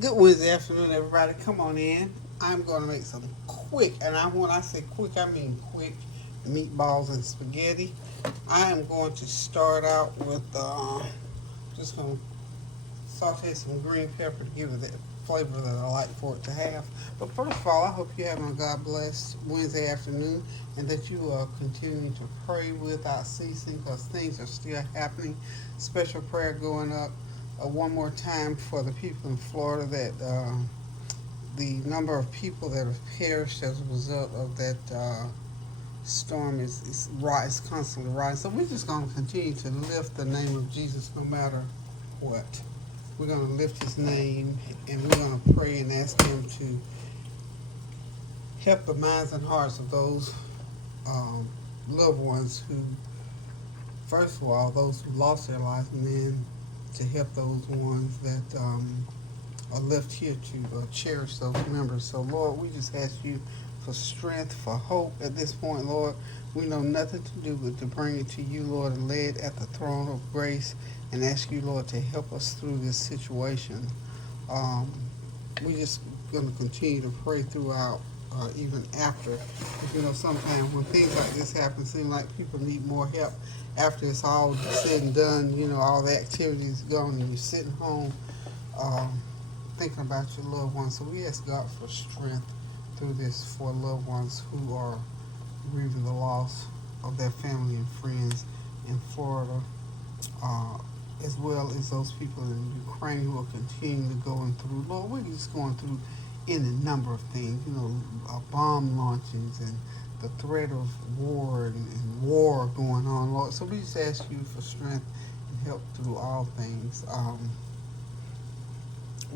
Good Wednesday afternoon, everybody. Come on in. I'm going to make some quick, and when I say quick, I mean quick meatballs and spaghetti. I am going to start out with just going to saute some green pepper to give it the flavor that I like for it to have. But first of all, I hope you're having a God blessed Wednesday afternoon and that you are continuing to pray without ceasing because things are still happening. Special prayer going up one more time for the people in Florida that the number of people that have perished as a result of that storm is constantly rising. So we're just going to continue to lift the name of Jesus no matter what. We're going to lift his name and we're going to pray and ask him to help the minds and hearts of those loved ones who, first of all, those who lost their lives, and then to help those ones that are left here to cherish those members. So, Lord, we just ask you for strength, for hope at this point, Lord. We know nothing to do but to bring it to you, Lord, and lay it at the throne of grace and ask you, Lord, to help us through this situation. Um, we just going to continue to pray throughout, even after. You know, sometimes when things like this happen, it seems like people need more help after it's all said and done. You know, all the activities gone and you're sitting home thinking about your loved ones. So we ask God for strength through this for loved ones who are grieving the loss of their family and friends in Florida, as well as those people in Ukraine who are continually going through. Lord, we're just going through any number of things, you know, bomb launchings and the threat of war and war going on, Lord. So we just ask you for strength and help through all things.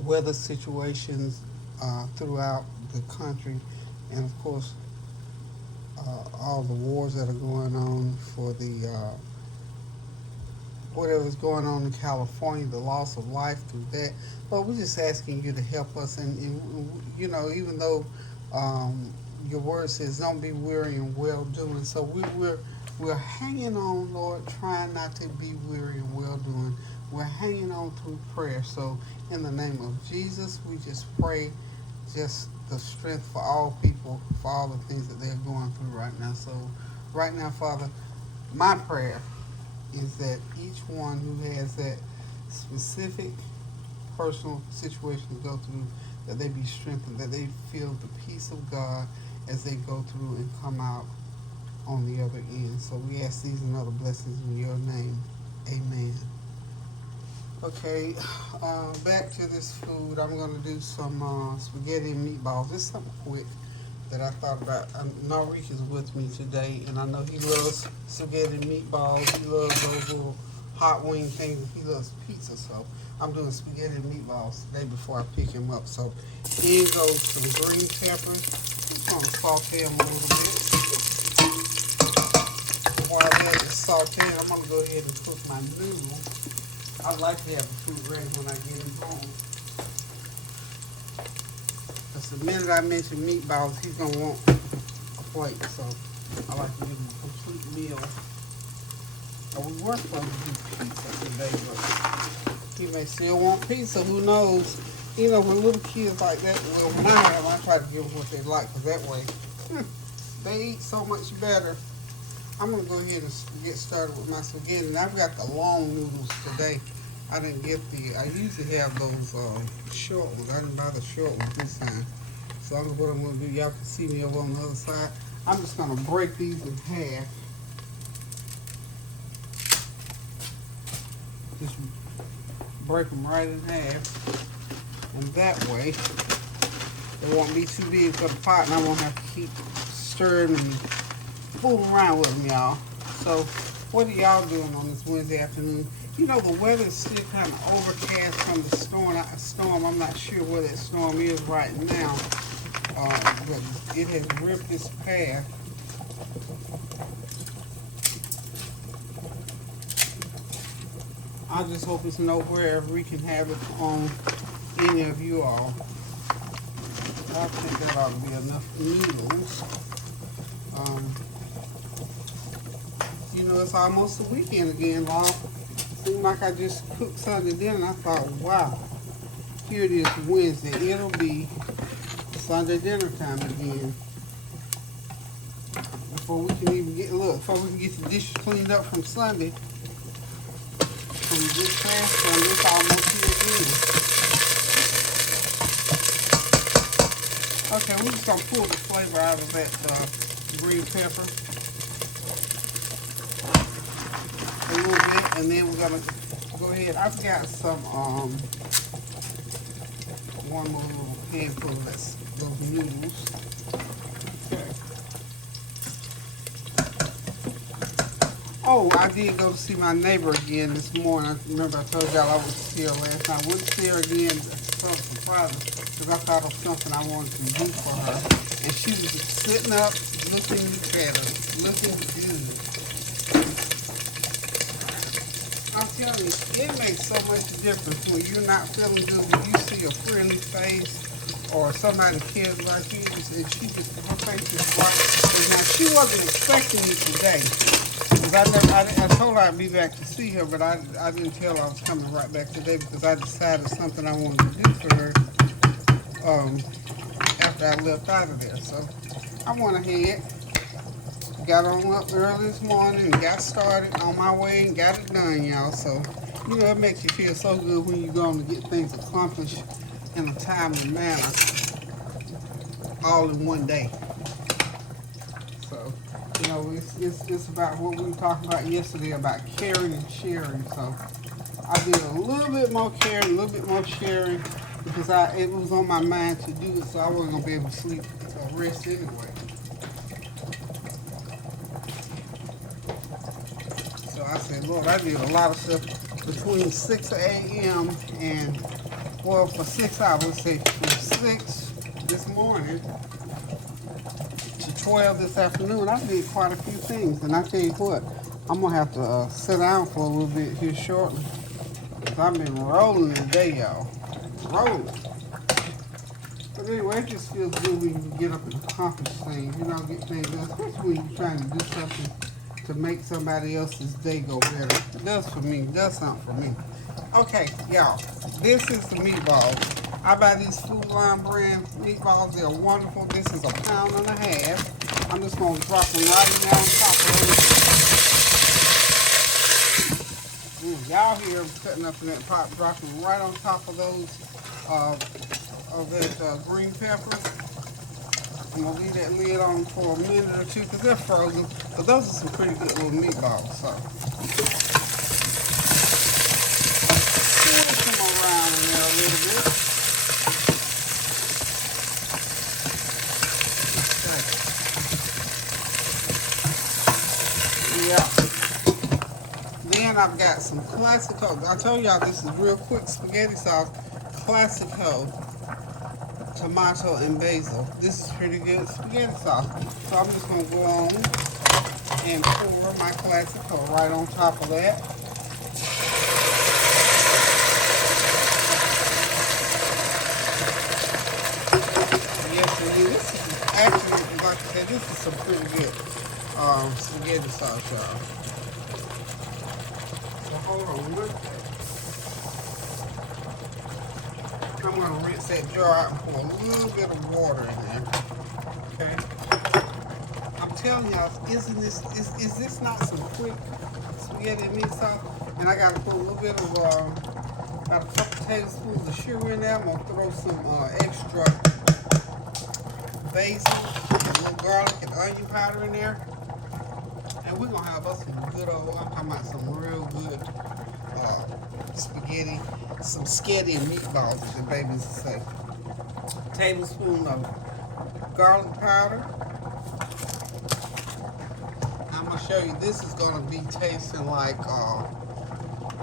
Weather situations throughout the country, and of course, all the wars that are going on for the whatever's going on in California, the loss of life through that. But we're just asking you to help us, and you know, even though your word says, "Don't be weary in well doing," so we're hanging on, Lord, trying not to be weary in well doing. We're hanging on through prayer. So, in the name of Jesus, we just pray just the strength for all people, for all the things that they're going through right now. So, right now, Father, my prayer is that each one who has that specific personal situation to go through, that they be strengthened, that they feel the peace of God as they go through and come out on the other end. So we ask these and other blessings in your name. Amen. Okay, back to this food. I'm going to do some spaghetti and meatballs. This is something quick that I thought about. Norrique is with me today, and I know he loves spaghetti and meatballs. He loves those little hot wing things. He loves pizza, so I'm doing spaghetti and meatballs today before I pick him up. So here goes some green peppers. Just going to saute them a little bit. While that is sauteing, I'm going to go ahead and cook my noodles. I like to have the food ready when I get him home. Because the minute I mention meatballs, he's going to want a plate. So I like to give him a complete meal. We were supposed to do pizza today, but he may still want pizza. Who knows? You know, when little kids like that, well, when I try to give them what they like, because that way they eat so much better. I'm going to go ahead and get started with my spaghetti. And I've got the long noodles today. I didn't get I usually have those short ones. I didn't buy the short ones this time. So what I'm going to do, y'all can see me over on the other side. I'm just going to break these in half. Just break them right in half. And that way, they won't be too big for the pot and I won't have to keep stirring and fooling around with them, y'all. So, what are y'all doing on this Wednesday afternoon? You know, the weather is still kind of overcast from the storm. I'm not sure where that storm is right now, but it has ripped its path. I just hope it's nowhere we can have it on any of you all. I think that ought to be enough noodles. You know, it's almost the weekend again, Long. Seemed like I just cooked Sunday dinner and I thought, wow, here it is Wednesday. It'll be Sunday dinner time again. Before we can even get, look, before we can get the dishes cleaned up from Sunday, from this past Sunday, it's almost here again. Okay, we're just gonna pull the flavor out of that green pepper a little bit, and then we're gonna go ahead. I've got some one more little handful of those noodles. Okay. Oh, I did go to see my neighbor again this morning. Remember I told y'all I went to see her last night. I went to see her again for surprise because I thought of something I wanted to do for her. And she was just sitting up, looking better, looking good. I'm telling you, it makes so much difference when you're not feeling good, when you see a friendly face or somebody cares about you, and she just, her face is bright. Now, she wasn't expecting me today. I told her I'd be back to see her, but I didn't tell her I was coming right back today because I decided something I wanted to do for her after I left out of there. So I went ahead, got on up early this morning and got started on my way and got it done, y'all. So, you know, it makes you feel so good when you're going to get things accomplished in a timely manner all in one day. So, you know, it's about what we were talking about yesterday about caring and sharing. So I did a little bit more caring, a little bit more sharing because it was on my mind to do it, so I wasn't going to be able to sleep or rest anyway. So I said, Lord, I did a lot of stuff between 6 a.m. and, well, for 6 hours, let's say from 6 this morning to 12 this afternoon, I did quite a few things. And I tell you what, I'm going to have to sit down for a little bit here shortly. I've been rolling today, y'all. Rolling. But anyway, it just feels good when you get up and accomplish things, you know, get things done, especially when you're trying to do something to make somebody else's day go better. It does for me. It does something for me. Okay, y'all. This is the meatballs. I buy these Food Line brand meatballs. They're wonderful. This is 1.5 pounds. I'm just going to drop them right down on top of those. Y'all hear them cutting up in that pot, dropping them right on top of those, of that green pepper. I'm going to leave that lid on for a minute or two because they're frozen. But those are some pretty good little meatballs. So, switch them around in there a little bit. Okay. Yeah. Then I've got some Classico. I told y'all this is real quick spaghetti sauce. Classico. Tomato and basil. This is pretty good spaghetti sauce. So I'm just going to go on and pour my Classico right on top of that. Yes, indeed. This is actually, like I said, this is some pretty good spaghetti sauce, y'all. So hold on one second. I'm going to rinse that jar out and pour a little bit of water in there. Okay. I'm telling y'all, is this not some quick spaghetti and meat sauce? And I got to put a little bit of, about a couple tablespoons of sugar in there. I'm going to throw some extra basil, a little garlic and onion powder in there. And we're going to have us some good old, I'm talking about some real good spaghetti, some sketty and meatballs, as the babies say. A tablespoon of garlic powder. I'm going to show you, this is going to be tasting like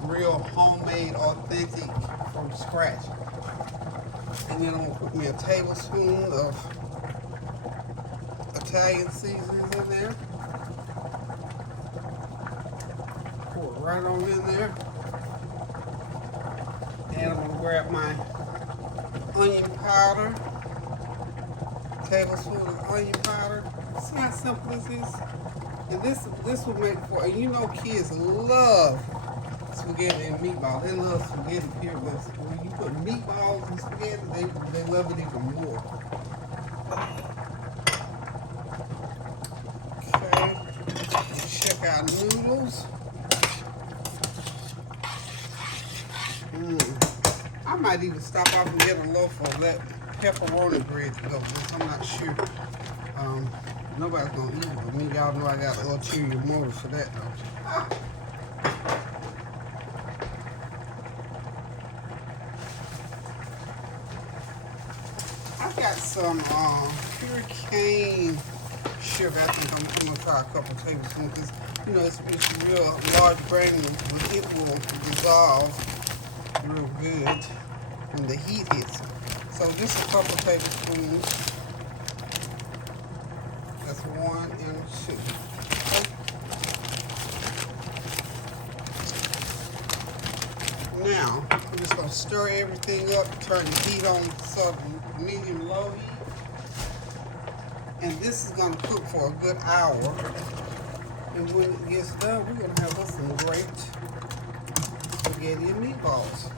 real homemade, authentic, from scratch. And then I'm going to put me a tablespoon of Italian seasonings in there. Pour it right on in there. And I'm going to grab my onion powder, tablespoon of onion powder. See how simple this is? And this will make for, and you know kids love spaghetti and meatballs. They love spaghetti here, but when you put meatballs in spaghetti, they love it even more. Okay, check out noodles. I might even stop off and get a loaf of that pepperoni bread to go because I'm not sure. Nobody's gonna eat it but me. Y'all know I got ulterior motives for that though. I got some pure cane sugar. I think I'm gonna try a couple tablespoons because you know it's real large granules, but it will dissolve real good when the heat hits it. So just a couple tablespoons. That's 1 and 2. Now, I'm just going to stir everything up, turn the heat on so medium-low heat. And this is going to cook for a good hour. And when it gets done, we're going to have us some great spaghetti and meatballs.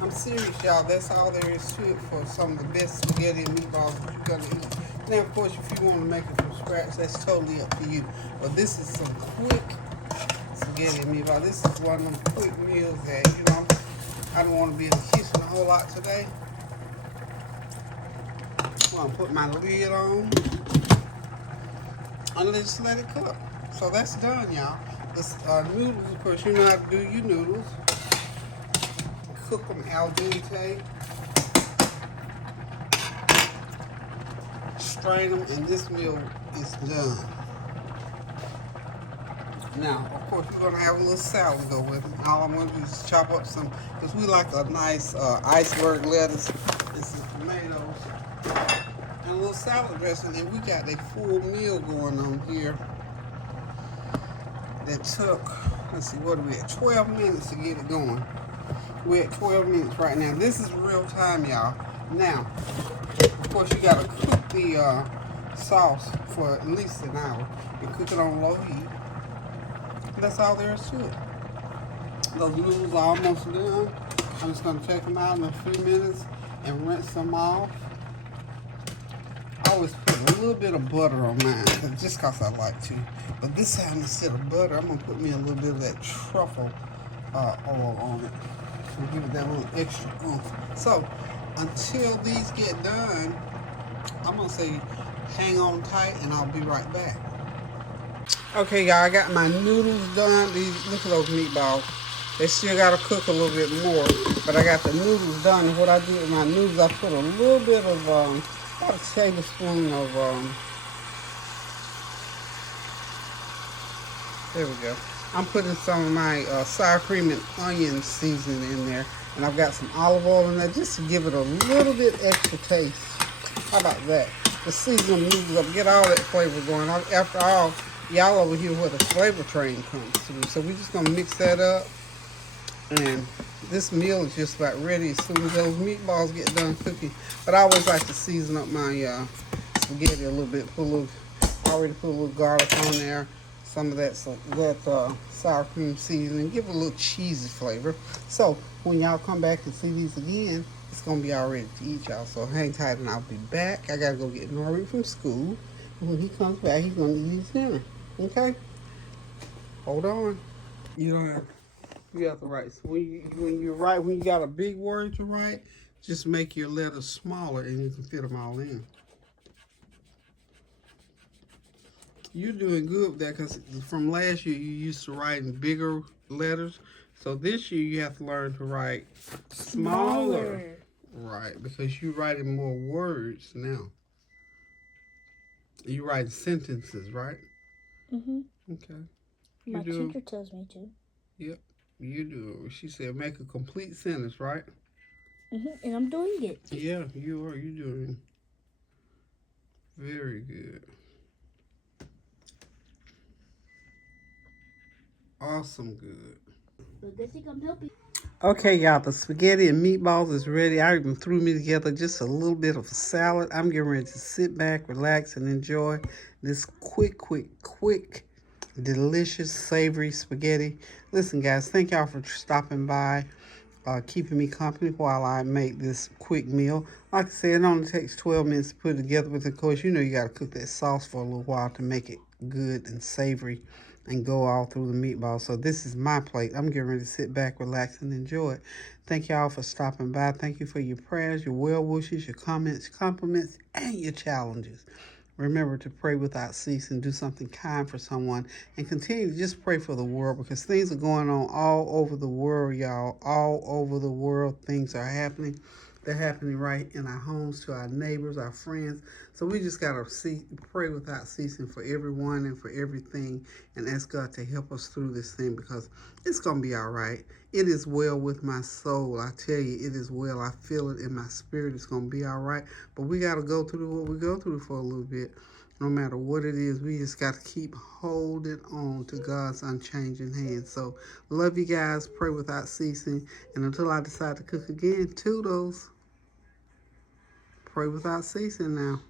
I'm serious, y'all. That's all there is to it for some of the best spaghetti and meatballs that you're going to eat. Now, of course, if you want to make it from scratch, that's totally up to you. But this is some quick spaghetti and meatballs. This is one of them quick meals that, you know, I don't want to be in the kitchen a whole lot today. I'm going to put my lid on and just let it cook. So that's done, y'all. This noodles, of course, you know how to do your noodles. Cook them al dente. Strain them, and this meal is done. Now, of course, we're gonna have a little salad to go with it. All I'm gonna do is chop up some, because we like a nice iceberg lettuce and some tomatoes and a little salad dressing. And we got a full meal going on here that took, let's see, what are we at? 12 minutes to get it going. We're at 12 minutes right now. This is real time, y'all. Now, of course, you gotta cook the sauce for at least an hour and cook it on low heat. That's all there is to it. Those noodles are almost done. I'm just gonna take them out in a few minutes and rinse them off. I always put a little bit of butter on mine, just cause I like to. But this time, instead of butter, I'm gonna put me a little bit of that truffle oil on it. And give it that little extra oomph. So, until these get done, I'm gonna say hang on tight and I'll be right back. Okay, y'all, I got my noodles done. Look at those meatballs. They still gotta cook a little bit more, but I got the noodles done. And what I do with my noodles, I put a little bit of, about a tablespoon of, there we go. I'm putting some of my sour cream and onion seasoning in there. And I've got some olive oil in there just to give it a little bit extra taste. How about that? The season them noodles up, get all that flavor going. After all, y'all over here where the flavor train comes through. So we're just gonna mix that up. And this meal is just about ready as soon as those meatballs get done cooking. But I always like to season up my spaghetti a little bit. Already put a little garlic on there. Some of that sour cream seasoning, give it a little cheesy flavor. So when y'all come back and see these again, it's gonna be all ready to eat, y'all. So hang tight and I'll be back. I gotta go get Norrie from school. And when he comes back, he's gonna eat his dinner. Okay? Hold on. You have to write. So when you got a big word to write, just make your letters smaller and you can fit them all in. You're doing good with that because from last year you used to writing bigger letters. So this year you have to learn to write smaller. Right, because you're writing more words now. You write sentences, right? Mm-hmm. Okay. My teacher tells me to. Yep, you do. She said make a complete sentence, right? Mm-hmm. And I'm doing it. Yeah, you are. You're doing very good. Awesome good. But good thing I'm helping. Okay, y'all, the spaghetti and meatballs is ready. I even threw me together just a little bit of a salad. I'm getting ready to sit back, relax, and enjoy this quick delicious savory spaghetti. Listen, guys, thank y'all for stopping by, keeping me company while I make this quick meal. Like I said, it only takes 12 minutes to put it together, but of course, you know you got to cook that sauce for a little while to make it good and savory and go all through the meatball. So this is my plate. I'm getting ready to sit back, relax, and enjoy it. Thank y'all for stopping by. Thank you for your prayers, your well wishes, your comments, compliments, and your challenges. Remember to pray without ceasing, do something kind for someone, and continue to just pray for the world because things are going on all over the world, y'all. All over the world, things are happening. They're happening right in our homes, to our neighbors, our friends. So we just got to pray without ceasing for everyone and for everything and ask God to help us through this thing because it's going to be all right. It is well with my soul. I tell you, it is well. I feel it in my spirit. It's going to be all right. But we got to go through what we go through for a little bit. No matter what it is, we just got to keep holding on to God's unchanging hand. So, love you guys. Pray without ceasing. And until I decide to cook again, toodles. Pray without ceasing now.